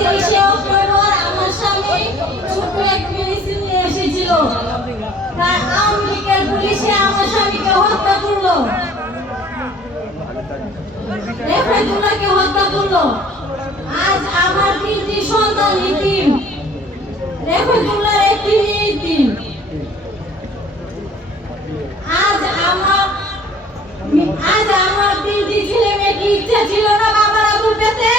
30 October আমার স্বামী ছোট এক মেডিসিন নিয়ে এসেছিল, তাই আওয়ামী লীগের পুলিশে আমার স্বামীকে হত্যা করলো, রেফায়েতুল্লাহকে হত্যা করলো। আজ আমার 3টি সন্তান ইতিম, রেফায়েতুল্লাহর একটি মেয়ে ইতিম। আজ আমার 3টি ছেলে মেয়েকে ইচ্ছা ছিল না বাবার আদর পেতে,